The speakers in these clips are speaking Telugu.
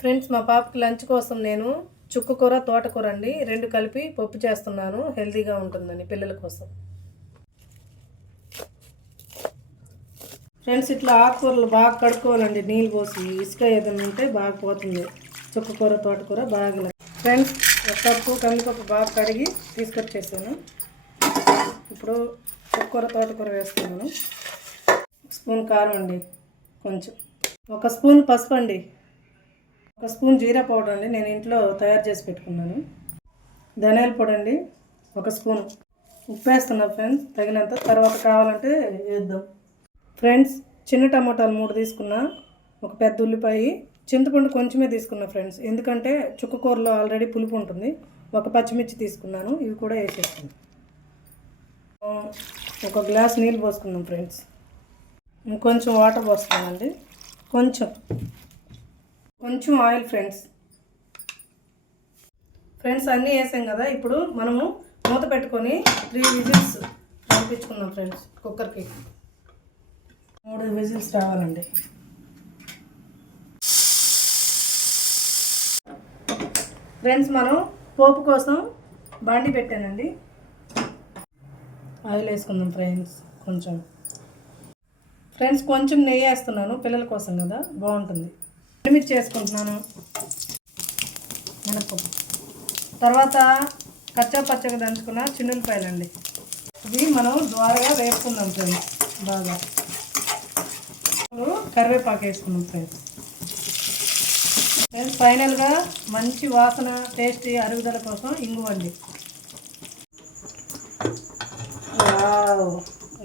ఫ్రెండ్స్, మా పాపకి లంచ్ కోసం నేను చుక్కకూర తోటకూర అండి రెండు కలిపి పప్పు చేస్తున్నాను. హెల్తీగా ఉంటుందని పిల్లల కోసం. ఫ్రెండ్స్, ఇట్లా ఆకుకూరలు బాగా కడుక్కోవాలండి. నీళ్ళు పోసి ఇసుక ఏదైనా ఉంటే బాగా పోతుంది. చుక్కకూర తోటకూర బాగా. ఫ్రెండ్స్, ఒక కప్పు కందిపప్పు బాగా కడిగి తీసుకొచ్చేసాను. ఇప్పుడు చుక్కకూర తోటకూర వేస్తున్నాను. స్పూన్ కారం అండి, కొంచెం ఒక స్పూన్ పసుపు అండి, ఒక స్పూన్ జీరా పౌడర్ అండి, నేను ఇంట్లో తయారు చేసి పెట్టుకున్నాను. ధనియాల పొడి అండి ఒక స్పూన్. ఉప్పు వేస్తున్నాను ఫ్రెండ్స్ తగినంత, తర్వాత కావాలంటే వేద్దాం. ఫ్రెండ్స్, చిన్న టమాటాలు 3 తీసుకున్నా, ఒక పెద్ద ఉల్లిపాయ, చింతపండు కొంచెమే తీసుకున్నా ఫ్రెండ్స్, ఎందుకంటే చుక్కకూరలో ఆల్రెడీ పులుపు ఉంటుంది. ఒక పచ్చిమిర్చి తీసుకున్నాను, ఇవి కూడా వేసేసుకున్నాను. ఒక గ్లాస్ నీళ్ళు పోసుకున్నాం ఫ్రెండ్స్. ఇంకొంచెం వాటర్ పోస్తున్నానండి, కొంచెం ఆయిల్ ఫ్రెండ్స్. అన్నీ వేసాం కదా, ఇప్పుడు మనము మూత పెట్టుకొని 3 విజిల్స్ పంపించుకుందాం ఫ్రెండ్స్. కుక్కర్కి 3 విజిల్స్ రావాలండి. ఫ్రెండ్స్, మనం పోపు కోసం బాండి పెట్టానండి. ఆయిల్ వేసుకుందాం ఫ్రెండ్స్. కొంచెం నెయ్యి వేస్తున్నాను, పిల్లల కోసం కదా బాగుంటుంది. మిర్చి వేసుకుంటున్నాను, మినపప్పు, తర్వాత కచ్చా పచ్చగా దంచుకున్న చిన్నులపాయలండి. ఇది మనం ద్వారగా వేసుకుందాం ఫ్రెండ్స్. బాగా కరివేపాకు వేసుకుందాం ఫ్రెండ్స్. ఫైనల్గా మంచి వాసన, టేస్టీ అరుగుదల కోసం ఇంగువండి.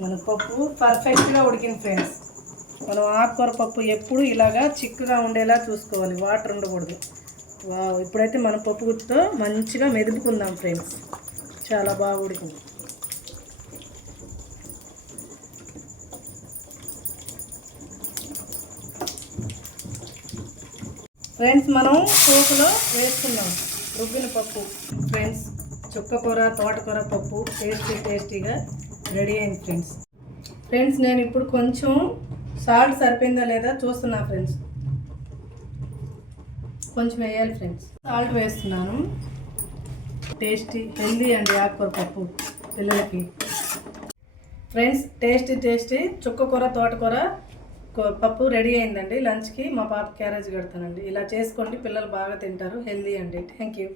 మన పప్పు పర్ఫెక్ట్గా ఉడికింది ఫ్రెండ్స్. మనం ఆకుకూర పప్పు ఎప్పుడు ఇలాగా చిక్కగా ఉండేలా చూసుకోవాలి, వాటర్ ఉండకూడదు. ఇప్పుడైతే మన పప్పు గుత్తితో మంచిగా మెదుపుకుందాం ఫ్రెండ్స్. చాలా బాగా ఉడికింది. ఫ్రెండ్స్, మనం పోపులో వేసుకుందాం రుబ్బిన పప్పు. ఫ్రెండ్స్, చుక్కకూర తోటకూర పప్పు టేస్టీగా రెడీ అయింది ఫ్రెండ్స్. నేను ఇప్పుడు కొంచెం సాల్ట్ సరిపోయిందా లేదా చూస్తున్నా ఫ్రెండ్స్. కొంచెం వేయాలి ఫ్రెండ్స్. సాల్ట్ వేస్తున్నాను. టేస్టీ హెల్దీ అండి ఆకుకూర పప్పు పిల్లలకి. ఫ్రెండ్స్, టేస్టీ చుక్కకూర తోటకూర పప్పు రెడీ అయిందండి. లంచ్కి మా పాప క్యారేజ్ కడతానండి. ఇలా చేసుకోండి, పిల్లలు బాగా తింటారు. హెల్దీ అండి. Thank you.